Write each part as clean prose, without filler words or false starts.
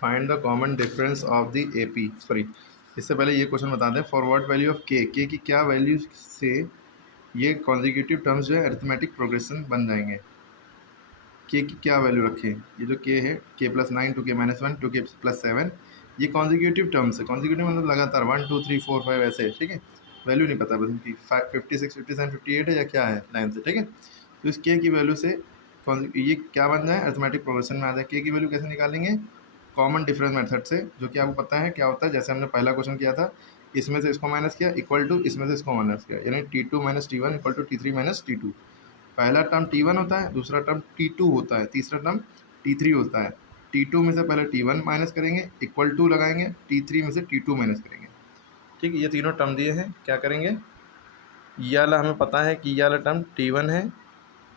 Find the common difference of the AP, sorry इससे पहले ये क्वेश्चन बता दें, फॉर व्हाट वैल्यू ऑफ के की क्या वैल्यू से ये कॉन्जिक्यूटिव टर्म्स जो है अरिथमेटिक प्रोग्रेशन बन जाएंगे। के की क्या वैल्यू रखें, ये जो के है k+9 to k-1 to k+7, ये कॉन्जिक्यूटिव टर्म्स है। कॉन्जिक्यूटिव मतलब लगातार 1 2 3 4 5 ऐसे, ठीक है। वैल्यू नहीं पता बस उनकी 56 57 58 है या क्या है लाइन से, ठीक है। तो इस के की वैल्यू से ये क्या बन जाए, अरिथमेटिक प्रोग्रेशन में आ जाए। के की वैल्यू कैसे निकालेंगे, कॉमन डिफरेंस मेथड से, जो कि आपको पता है क्या होता है। जैसे हमने पहला क्वेश्चन किया था, इसमें से इसको माइनस किया इक्वल टू इसमें से इसको माइनस किया, यानी T2 - T1 equal to T3 - T2। पहला टर्म T1 होता है, दूसरा टर्म T2 होता है, तीसरा टर्म T3 होता है। T2 में से पहले T1 माइनस करेंगे, इक्वल टू लगाएंगे, T3 में से T2 माइनस करेंगे, ठीक है। ये तीनों टर्म दिए हैं, क्या करेंगे, ये वाला हमें पता है कि ये वाला टर्म T1 है,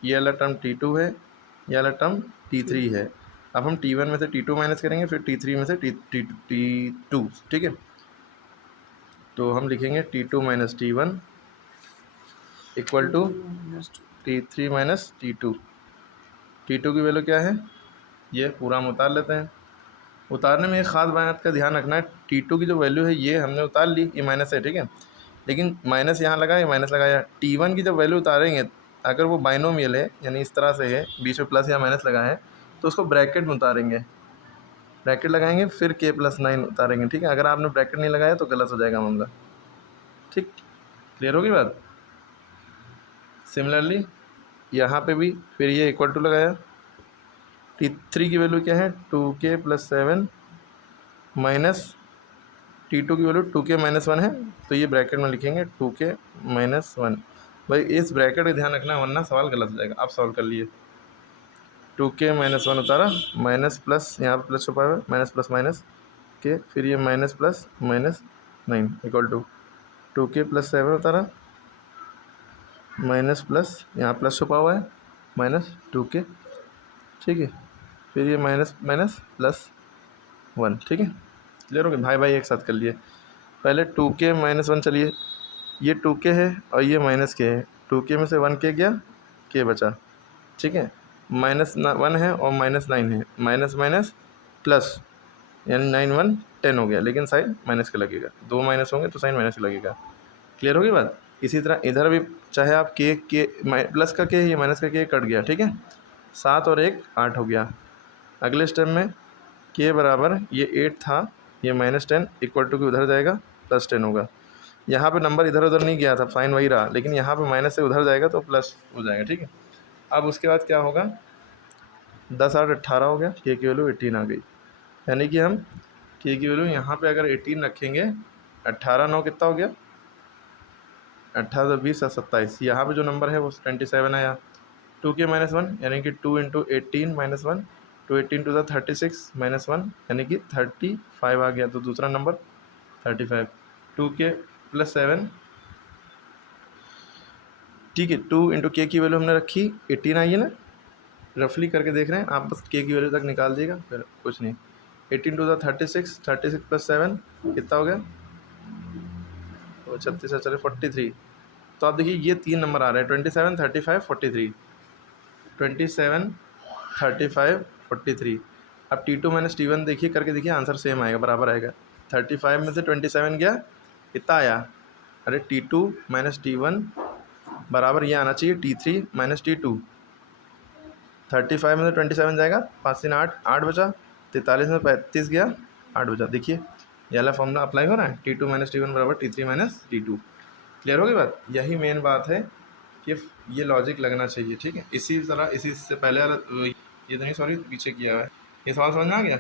ये वाला टर्म T2 है, ये वाला टर्म T3 है। अब हम T1 में से T2 माइनस करेंगे, फिर T3 में से T2, ठीक है। तो हम लिखेंगे T2 - T1 equal to T3 - T2। T2 की वैल्यू क्या है, ये पूरा हम उतार लेते हैं। उतारने में एक ख़ास बात का ध्यान रखना है, T2 की जो वैल्यू है ये हमने उतार ली, ये माइनस है, ठीक है। लेकिन माइनस यहाँ लगा, ये माइनस लगाया। T1 की जब वैल्यू उतारेंगे, अगर वो बाइनोमियल है यानी इस तरह से है, बीच में प्लस या माइनस लगा है, तो उसको ब्रैकेट में उतारेंगे, ब्रैकेट लगाएंगे फिर k+9 उतारेंगे, ठीक है। अगर आपने ब्रैकेट नहीं लगाया तो गलत हो जाएगा मामला, ठीक। क्लियर होगी बात। सिमिलरली यहाँ पे भी फिर ये इक्वल टू लगाया, T3 की वैल्यू क्या है 2k+7 माइनस T2 की वैल्यू 2k-1 है, तो ये ब्रैकेट में लिखेंगे 2k-1। भाई इस ब्रैकेट का ध्यान रखना वरना सवाल गलत हो जाएगा। आप सॉल्व कर लिए, 2k-1 उतारा, माइनस प्लस, यहाँ पर प्लस छुपा हुआ है, माइनस प्लस माइनस के, फिर ये minus plus -9 equal to 2k+7 उतारा, माइनस प्लस, यहाँ प्लस छुपा हुआ है, -2k, ठीक है। फिर ये माइनस माइनस +1, ठीक है। क्लियर हो गया, भाई भाई एक साथ कर लिए। पहले 2k-1, चलिए ये 2k है और ये -k है, 2k में से 1k गया, k बचा, ठीक है। -1 है और -9 है, माइनस माइनस प्लस, यानी 9 1 10 हो गया, लेकिन साइन माइनस का लगेगा, दो माइनस होंगे तो साइन माइनस का लगेगा। क्लियर होगी बात। इसी तरह इधर भी चाहे आप के प्लस का के, ये माइनस का के कट गया, ठीक है। 7 और 1 8 हो गया। अगले स्टेप में के बराबर, ये 8 था, ये -10 इक्वल टू के उधर जाएगा, +10 होगा। यहाँ पे नंबर इधर उधर नहीं गया था, साइन वही रहा, लेकिन यहाँ पे माइनस से उधर जाएगा तो प्लस हो जाएगा, ठीक है। अब उसके बाद क्या होगा, 10 8 18 हो गया, के की वैल्यू 18 आ गई, यानी कि हम के की वैल्यू यहाँ पे अगर 18 रखेंगे, 18 9 कितना हो गया, 18 20 27, यहाँ पे जो नंबर है वो 27 आया। 2k-1 यानी कि 2 × 18 - 1, 2 18 to the 36 - 1 यानी कि 35 आ गया, तो दूसरा नंबर 35। 2k+7, ठीक है। 2 × k की वैल्यू हमने रखी 18 आई है ना, रफली करके देख रहे हैं आप, बस k की वैल्यू तक निकाल दिएगा, फिर कुछ नहीं। 18 to the 36, 36 + 7 कितना हो गया, तो 36 से चले 43। तो आप देखिए ये 3 नंबर आ रहे हैं, 27 35 43, 27 35 43। अब T2 - T1 देखिए, करके देखिए, आंसर सेम आएगा, बराबर आएगा। 35 में से 27 गया, कितना आया, अरे T2 - T1 बराबर ये आना चाहिए T3 - T2। 35 में से 27 जाएगा, 5 3 8 8 बचा, 43 में 35 गया, 8 बचा। देखिए ये वाला फॉर्मूला अप्लाई हो रहा है, T2 - T1 बराबर T3 - T2। क्लियर होगी बात। यही मेन बात है कि ये लॉजिक लगना चाहिए, ठीक है। इसी तरह, इसी से पहले वाला, ये तो नहीं, सॉरी पीछे किया हुआ है, ये सवाल समझ में आ गया।